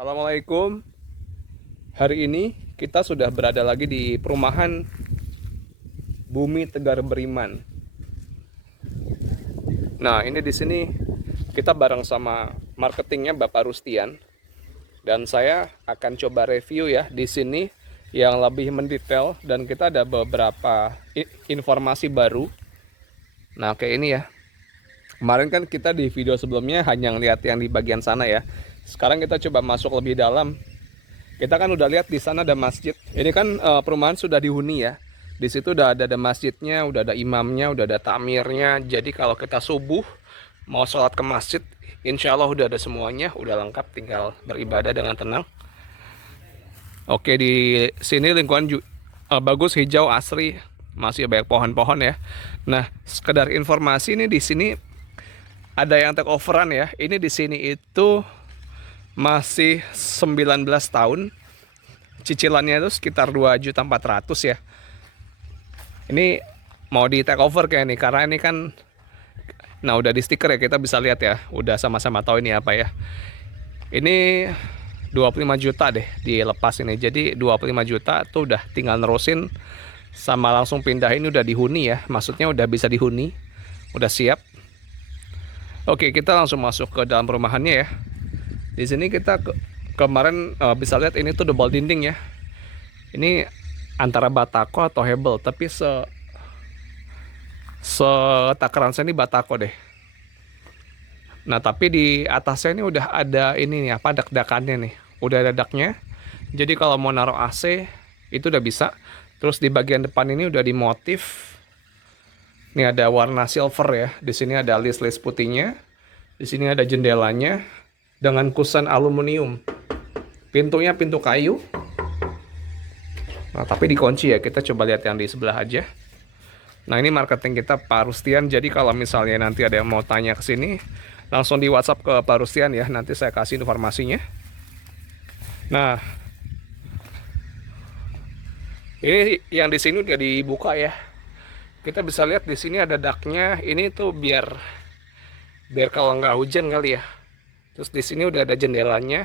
Assalamualaikum. Hari ini kita sudah berada lagi di perumahan Bumi Tegar Beriman. Nah, ini di sini kita bareng sama marketingnya Bapak Rustian dan saya akan coba review ya di sini yang lebih mendetail dan kita ada beberapa informasi baru. Nah, kayak ini ya. Kemarin kan kita di video sebelumnya hanya ngeliat yang di bagian sana ya. Sekarang kita coba masuk lebih dalam. Kita kan udah lihat di sana ada masjid. Ini kan perumahan sudah dihuni ya. Di situ udah ada masjidnya, udah ada imamnya, udah ada takmirnya. Jadi kalau kita subuh mau sholat ke masjid, insya Allah udah ada semuanya, udah lengkap, tinggal beribadah dengan tenang. Oke, di sini lingkungan bagus, hijau, asri, masih banyak pohon-pohon ya. Nah, sekedar informasi ini di sini ada yang take overan ya. Ini di sini itu masih 19 tahun. Cicilannya itu sekitar 2.400.000 ya. Ini mau di take over kayak nih karena ini kan udah di stiker ya, kita bisa lihat ya. Udah sama-sama tahu ini apa ya. Ini 25 juta deh dilepas ini. Jadi 25 juta tuh udah tinggal nerusin sama langsung pindah, ini udah dihuni ya. Maksudnya udah bisa dihuni. Udah siap. Oke, kita langsung masuk ke dalam perumahannya ya. Di sini kita kemarin bisa lihat ini tuh double dinding ya. Ini antara batako atau hebel, tapi takaran saya ini batako deh. Nah, tapi di atasnya ini udah ada ini nih, apa, dak-dakannya nih. Udah ada daknya. Jadi kalau mau naruh AC itu udah bisa. Terus di bagian depan ini udah dimotif. Ini ada warna silver ya. Di sini ada list-list putihnya. Di sini ada jendelanya dengan kusen aluminium. Pintunya pintu kayu. Nah, tapi dikunci ya. Kita coba lihat yang di sebelah aja. Nah, ini marketing kita Pak Rustian. Jadi kalau misalnya nanti ada yang mau tanya ke sini, langsung di WhatsApp ke Pak Rustian ya. Nanti saya kasih informasinya. Nah, ini yang di sini udah dibuka ya. Kita bisa lihat di sini ada daknya. Ini tuh biar kalau nggak hujan kali ya. Terus di sini udah ada jendelanya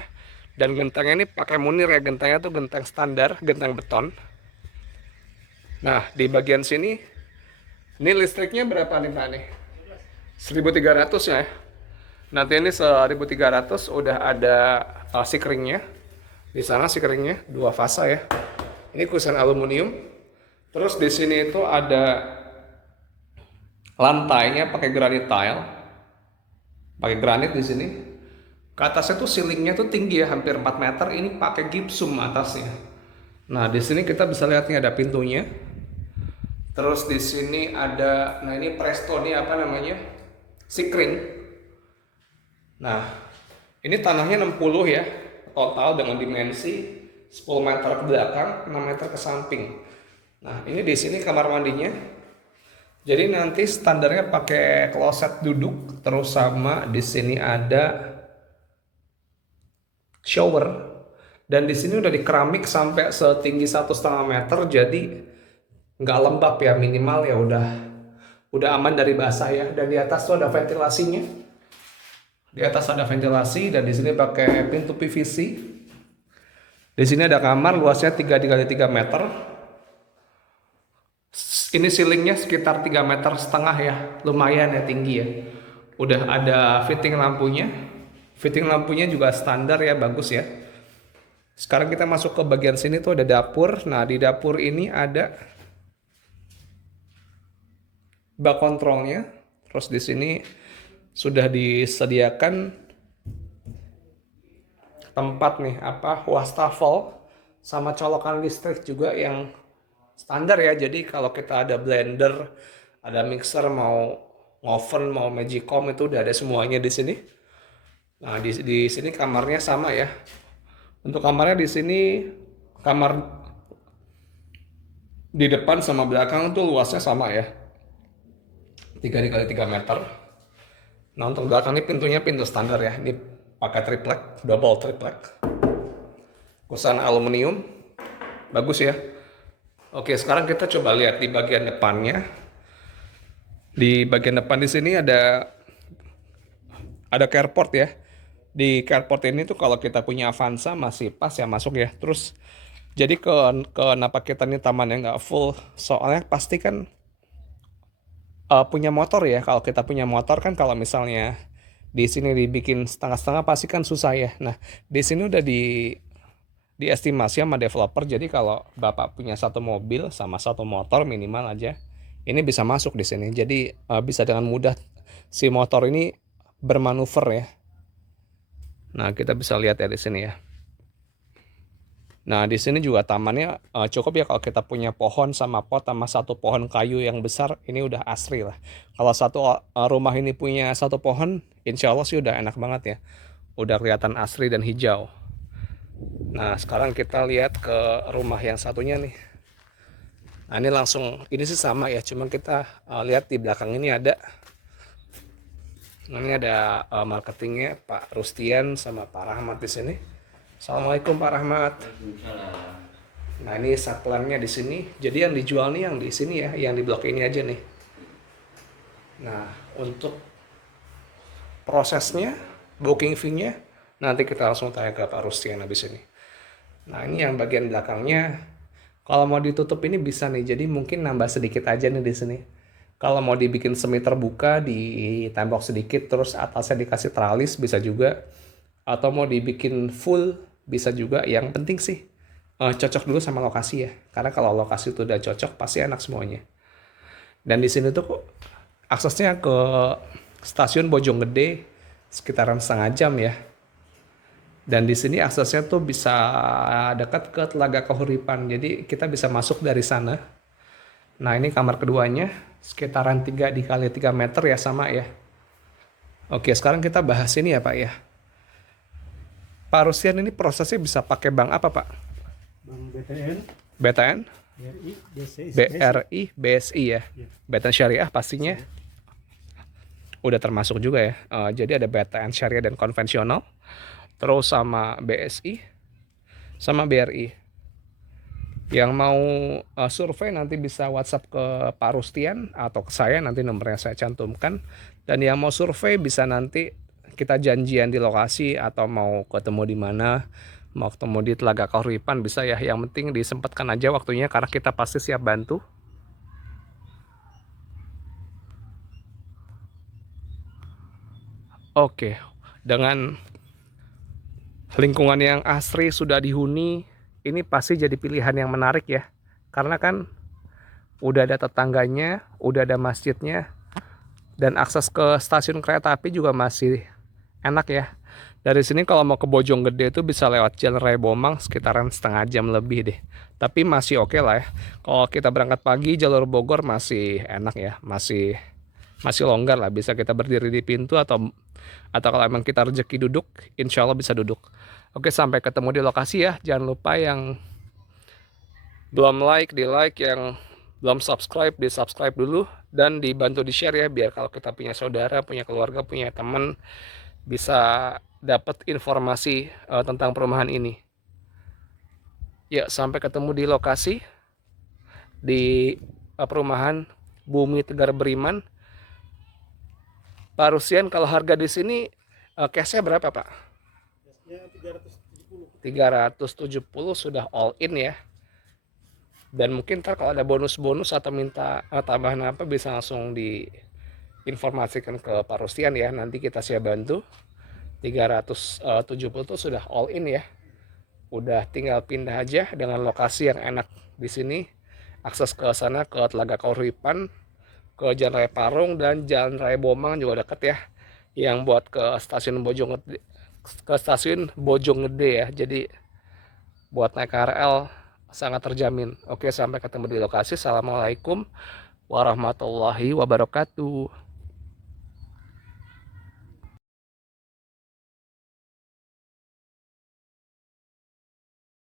dan gentengnya ini pakai Munir ya. Gentengnya tuh genteng standar, genteng beton. Nah, di bagian sini ini listriknya berapa nih Pak nih? 1.300 ya. Nanti ini 1.300 udah ada sikringnya. Di sana sikringnya 2 fasa ya. Ini kusen aluminium. Terus di sini itu ada lantainya pakai granit tile. Pakai granit di sini. Ke atasnya tuh ceilingnya tuh tinggi ya, hampir 4 meter. Ini pakai gipsum atasnya. Nah, di sini kita bisa lihat nih ada pintunya. Terus di sini ada, nah ini presto nih apa namanya? Sikring. Nah, ini tanahnya 60 ya. Total dengan dimensi 10 meter ke belakang, 6 meter ke samping. Nah, ini di sini kamar mandinya. Jadi nanti standarnya pakai kloset duduk, terus sama di sini ada shower. Dan di sini udah di keramik sampai setinggi 1,5 meter, jadi nggak lembab ya, minimal ya udah aman dari basah ya. Dan di atas tuh ada ventilasinya. Di atas ada ventilasi dan di sini pakai pintu PVC. Di sini ada kamar luasnya 3 x 3 meter. Ini ceilingnya sekitar 3,5 meter ya, lumayan ya tinggi ya. Udah ada fitting lampunya. Fitting lampunya juga standar ya, bagus ya. Sekarang kita masuk ke bagian sini tuh ada dapur. Nah, di dapur ini ada bak kontrolnya. Terus di sini sudah disediakan tempat nih, apa, wastafel sama colokan listrik juga yang standar ya. Jadi kalau kita ada blender, ada mixer, mau oven, mau magicom itu udah ada semuanya di sini. Nah, di sini kamarnya sama ya. Untuk kamarnya di sini, kamar di depan sama belakang tuh luasnya sama ya. 3 x 3 meter. Nah, untuk belakang ini pintunya pintu standar ya. Ini pakai triplek, double triplek. Kusen aluminium. Bagus ya. Oke, sekarang kita coba lihat di bagian depannya. Di bagian depan di sini ada carport ya. Di carport ini tuh kalau kita punya Avanza masih pas ya masuk ya. Terus jadi kenapa kita nih tamannya nggak full? Soalnya pasti kan punya motor ya. Kalau kita punya motor kan kalau misalnya di sini dibikin setengah-setengah pasti kan susah ya. Nah, di sini udah diestimasi sama developer. Jadi kalau Bapak punya satu mobil sama satu motor minimal aja, ini bisa masuk di sini. Jadi bisa dengan mudah si motor ini bermanuver ya. Nah, kita bisa lihat ya di sini ya. Nah, di sini juga tamannya cukup ya kalau kita punya pohon sama pot sama satu pohon kayu yang besar, ini udah asri lah. Kalau satu rumah ini punya satu pohon, insya Allah sih udah enak banget ya. Udah kelihatan asri dan hijau. Nah, sekarang kita lihat ke rumah yang satunya nih. Nah, ini langsung, ini sih sama ya, cuman kita lihat di belakang ini ada. Nah, ini ada marketingnya Pak Rustian sama Pak Rahmat di sini. Assalamualaikum Pak Rahmat. Nah, ini satlannya di sini. Jadi yang dijual nih yang di sini ya, yang di blok ini aja nih. Nah, untuk prosesnya, booking fee-nya, nanti kita langsung tanya ke Pak Rustian habis ini. Nah, ini yang bagian belakangnya. Kalau mau ditutup ini bisa nih, jadi mungkin nambah sedikit aja nih di sini. Kalau mau dibikin semi terbuka, di tembok sedikit, terus atasnya dikasih tralis bisa juga. Atau mau dibikin full bisa juga. Yang penting sih cocok dulu sama lokasi ya. Karena kalau lokasi itu udah cocok pasti enak semuanya. Dan di sini tuh aksesnya ke stasiun Bojonggede sekitaran setengah jam ya. Dan di sini aksesnya tuh bisa dekat ke Telaga Kahuripan. Jadi kita bisa masuk dari sana. Nah, ini kamar keduanya sekitaran 3 dikali 3 meter ya sama ya. Oke, sekarang kita bahas ini ya Pak ya. Pak Rusian ini prosesnya bisa pakai bank apa Pak? Bank BTN, BTN, BRI, BCI, BRI, BSI ya. Ya. BTN Syariah pastinya udah termasuk juga ya. Jadi ada BTN Syariah dan konvensional, terus sama BSI, sama BRI. Yang mau survei nanti bisa WhatsApp ke Pak Rustian atau ke saya, nanti nomornya saya cantumkan. Dan yang mau survei bisa nanti kita janjian di lokasi atau mau ketemu di mana, mau ketemu di Telaga Kahuripan bisa ya. Yang penting disempatkan aja waktunya karena kita pasti siap bantu. Oke, dengan lingkungan yang asri sudah dihuni, ini pasti jadi pilihan yang menarik ya. Karena kan udah ada tetangganya, udah ada masjidnya, dan akses ke stasiun kereta api juga masih enak ya. Dari sini kalau mau ke Bojonggede itu bisa lewat Jalan Raya Bomang sekitaran setengah jam lebih deh. Tapi masih oke lah ya. Kalau kita berangkat pagi jalur Bogor masih enak ya, masih longgar lah. Bisa kita berdiri di pintu atau kalau emang kita rezeki duduk, insya Allah bisa duduk. Oke, sampai ketemu di lokasi ya. Jangan lupa yang belum like, di like, yang belum subscribe, di subscribe dulu. Dan dibantu di share ya, biar kalau kita punya saudara, punya keluarga, punya teman, bisa dapat informasi tentang perumahan ini. Ya, sampai ketemu di lokasi, di perumahan Bumi Tegar Beriman. Pak Rusian, kalau harga di sini cashnya berapa Pak? ya 370. 370 sudah all in ya. Dan mungkin ntar kalau ada bonus-bonus atau minta tambahan apa bisa langsung diinformasikan ke Pak Rustian ya. Nanti kita siap bantu. 370 itu sudah all in ya. Udah tinggal pindah aja dengan lokasi yang enak di sini. Akses ke sana ke Telaga Kahuripan, ke Jalan Raya Parung dan Jalan Raya Bomang juga dekat ya. Yang buat ke stasiun Bojonggede ya. Jadi buat naik KRL sangat terjamin. Oke, sampai ketemu di lokasi. Assalamualaikum warahmatullahi wabarakatuh.